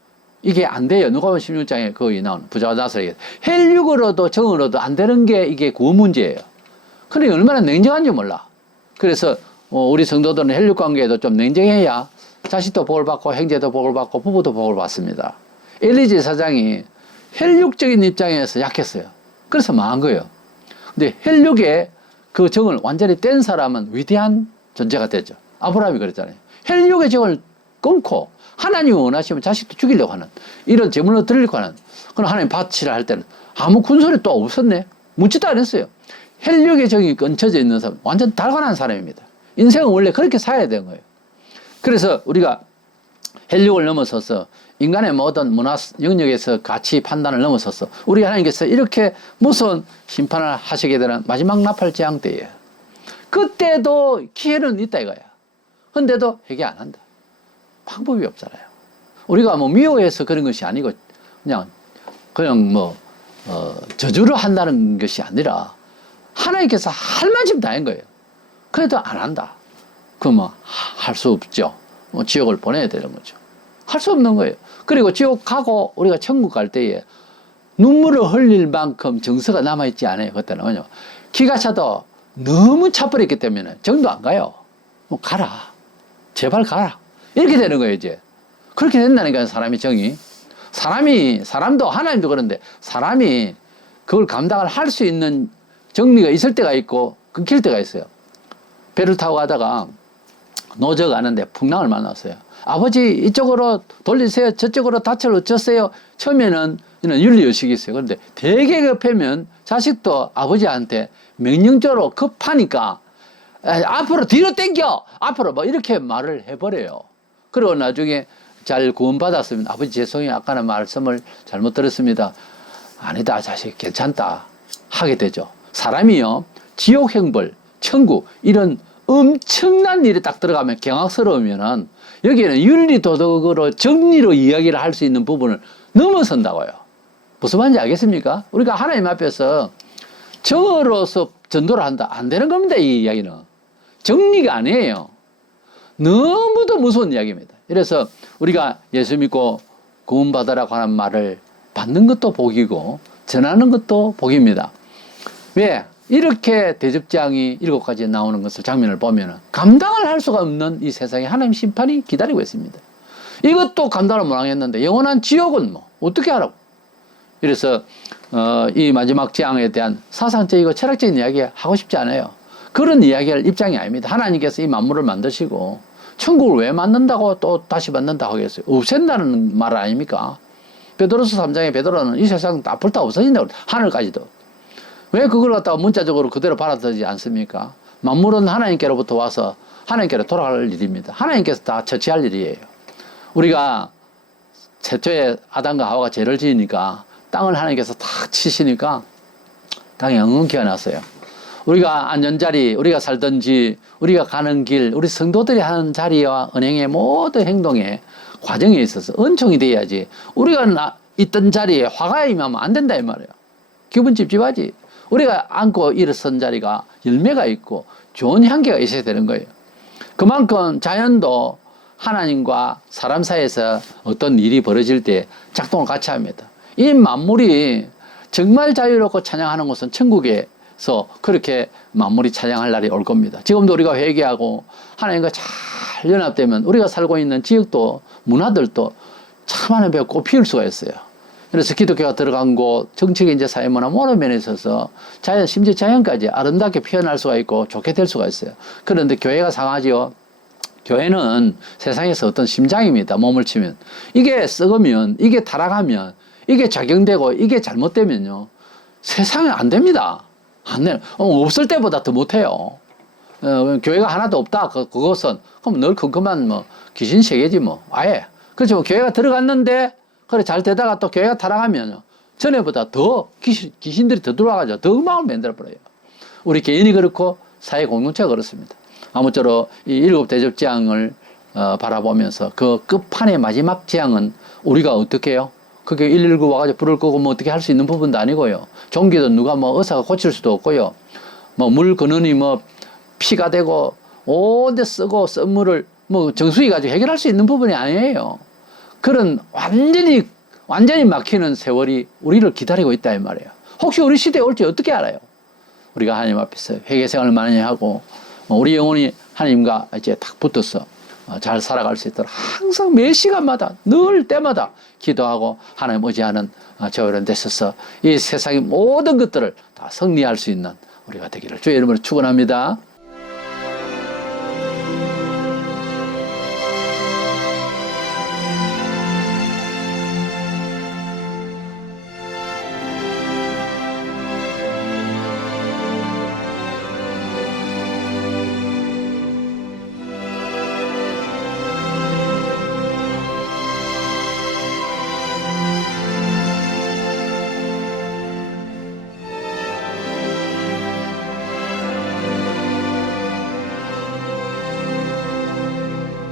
이게 안 돼요. 누가복음 16장에 거기 나오는 부자와 나사로에게 혈육으로도 정으로도 안 되는 게 이게 구원 문제예요. 그러니까 얼마나 냉정한지 몰라. 그래서 우리 성도들은 혈육 관계에도 좀 냉정해야 자식도 복을 받고 형제도 복을 받고 부부도 복을 받습니다. 엘리제 사장이 혈육적인 입장에서 약했어요. 그래서 망한 거예요. 근데 혈육의 그 정을 완전히 뗀 사람은 위대한 존재가 되죠. 아브라함이 그랬잖아요. 혈육의 정을 끊고 하나님이 원하시면 자식도 죽이려고 하는 이런 제물로 드리려고 하는 그런 하나님 바치라 할 때는 아무 군소리 또 없었네. 묻지도 않았어요. 혈육의 정이 끊쳐져 있는 사람 완전 달관한 사람입니다. 인생은 원래 그렇게 살아야 되는 거예요. 그래서 우리가 혈육을 넘어서서 인간의 모든 문화 영역에서 가치 판단을 넘어서서 우리 하나님께서 이렇게 무서운 심판을 하시게 되는 마지막 나팔 재앙 때예요. 그때도 기회는 있다 이거야. 근데도 회개 안 한다. 방법이 없잖아요. 우리가 뭐 미워해서 그런 것이 아니고 그냥 뭐 저주를 한다는 것이 아니라 하나님께서 할 만큼 다 한 거예요. 그래도 안 한다. 그러면 할 수 없죠. 지옥을 보내야 되는 거죠. 할 수 없는 거예요. 그리고 지옥 가고 우리가 천국 갈 때에 눈물을 흘릴 만큼 정서가 남아있지 않아요. 그때는. 왜냐면 기가 차도 너무 차버렸기 때문에 정도 안 가요. 가라. 제발 가라. 이렇게 되는 거예요, 이제. 그렇게 된다니까요, 사람이 정이. 사람도 하나님도 그런데 사람이 그걸 감당을 할 수 있는 정리가 있을 때가 있고 끊길 때가 있어요. 배를 타고 가다가 노저 가는데 풍랑을 만났어요. 아버지 이쪽으로 돌리세요. 저쪽으로 닻을 어쩌세요. 처음에는 이런 윤리의식이 있어요. 그런데 되게 급하면 자식도 아버지한테 명령적으로 급하니까 앞으로 뒤로 당겨 앞으로 뭐 이렇게 말을 해버려요. 그리고 나중에 잘 구원받았으면 아버지 죄송해요. 아까는 말씀을 잘못 들었습니다. 아니다 자식 괜찮다 하게 되죠. 사람이요 지옥 형벌 천국 이런 엄청난 일에 딱 들어가면 경악스러우면은 여기에는 윤리 도덕으로 정리로 이야기를 할 수 있는 부분을 넘어선다고요. 무슨 말인지 알겠습니까? 우리가 하나님 앞에서 정으로서 전도를 한다. 안 되는 겁니다. 이 이야기는. 정리가 아니에요. 너무도 무서운 이야기입니다. 그래서 우리가 예수 믿고 구원받으라고 하는 말을 받는 것도 복이고 전하는 것도 복입니다. 왜? 이렇게 대접장이 7가지 나오는 것을 장면을 보면 감당을 할 수가 없는 이 세상에 하나님 심판이 기다리고 있습니다. 이것도 감당을 못 하겠는데 영원한 지옥은 뭐 어떻게 하라고. 그래서 이 마지막 재앙에 대한 사상적이고 철학적인 이야기 하고 싶지 않아요. 그런 이야기할 입장이 아닙니다. 하나님께서 이 만물을 만드시고 천국을 왜 만든다고 또 다시 만든다고 하겠어요. 없앤다는 말 아닙니까? 베드로서 3장에 베드로는 이 세상 다 불타 없어진다고 하늘까지도. 왜 그걸 갖다가 문자적으로 그대로 받아들이지 않습니까? 만물은 하나님께로부터 와서 하나님께로 돌아갈 일입니다. 하나님께서 다 처치할 일이에요. 우리가 최초에 아담과 하와가 죄를 지으니까 땅을 하나님께서 탁 치시니까 땅이 엉엉 기어났어요. 우리가 앉은 자리, 우리가 살던 집, 우리가 가는 길, 우리 성도들이 하는 자리와 은행의 모든 행동에 과정에 있어서 은총이 돼야지 우리가 있던 자리에 화가 임하면 안 된다 이 말이에요. 기분 찝찝하지. 우리가 앉고 일어선 자리가 열매가 있고 좋은 향기가 있어야 되는 거예요. 그만큼 자연도 하나님과 사람 사이에서 어떤 일이 벌어질 때 작동을 같이 합니다. 이 만물이 정말 자유롭고 찬양하는 곳은 천국에서 그렇게 만물이 찬양할 날이 올 겁니다. 지금도 우리가 회개하고 하나님과 잘 연합되면 우리가 살고 있는 지역도 문화들도 참 하나님 앞에 꽃피울 수가 있어요. 그래서 기독교가 들어간 곳, 정치, 경제, 사회, 문화 모든 면에 있어서 자연, 심지어 자연까지 아름답게 표현할 수가 있고 좋게 될 수가 있어요. 그런데 교회가 상하지요. 교회는 세상에서 어떤 심장입니다. 몸을 치면. 이게 썩으면, 이게 타락하면, 이게 작용되고, 이게 잘못되면요. 세상에 안 됩니다. 안 돼요. 없을 때보다 더 못해요. 교회가 하나도 없다. 그것은, 그럼 늘 컴컴한 귀신 세계지 아예. 그렇죠. 교회가 들어갔는데, 그래, 잘 되다가 또 교회가 타락하면요. 전에보다 더 귀신들이 더 들어와가지고 더 음악을 만들어버려요. 우리 개인이 그렇고, 사회 공동체가 그렇습니다. 아무쪼록 이 7 대접 재앙을 바라보면서 그 끝판의 마지막 재앙은 우리가 어떻게 해요? 그게 119 와가지고 불을 끄고 어떻게 할 수 있는 부분도 아니고요. 종기도 누가 의사가 고칠 수도 없고요. 물 근원이 피가 되고 온데 쓰고 쓴물을 정수기 가지고 해결할 수 있는 부분이 아니에요. 그런 완전히 막히는 세월이 우리를 기다리고 있다 이 말이에요. 혹시 우리 시대에 올지 어떻게 알아요? 우리가 하나님 앞에서 회개 생활을 많이 하고 우리 영혼이 하나님과 이제 딱 붙어서 잘 살아갈 수 있도록 항상 매 시간마다 늘 때마다 기도하고 하나님 의지하는 저와 여러분 되셔서 이 세상의 모든 것들을 다 승리할 수 있는 우리가 되기를 주의 이름으로 축원합니다.